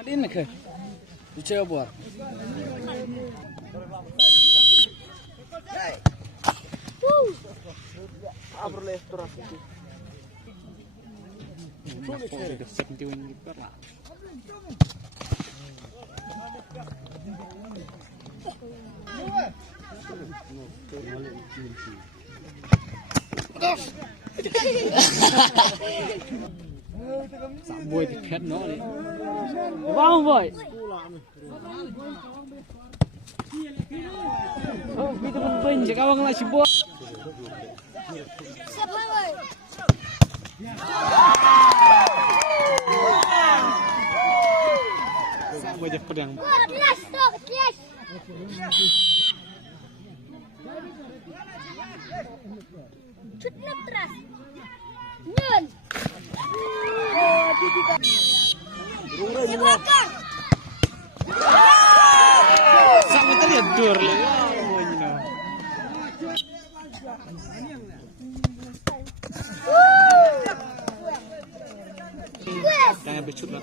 Madin ke? Bicara buat. Abre terus itu. Boy thì khét nó đi. Vâng boy. Oh, kita pun cakap orang lah sibuk. Siapa boy? Sama je pedang. Kelas, kelas. Cut nak teras. Nyen. Dibakar. Sama tadi dur le. Jangan becut lah.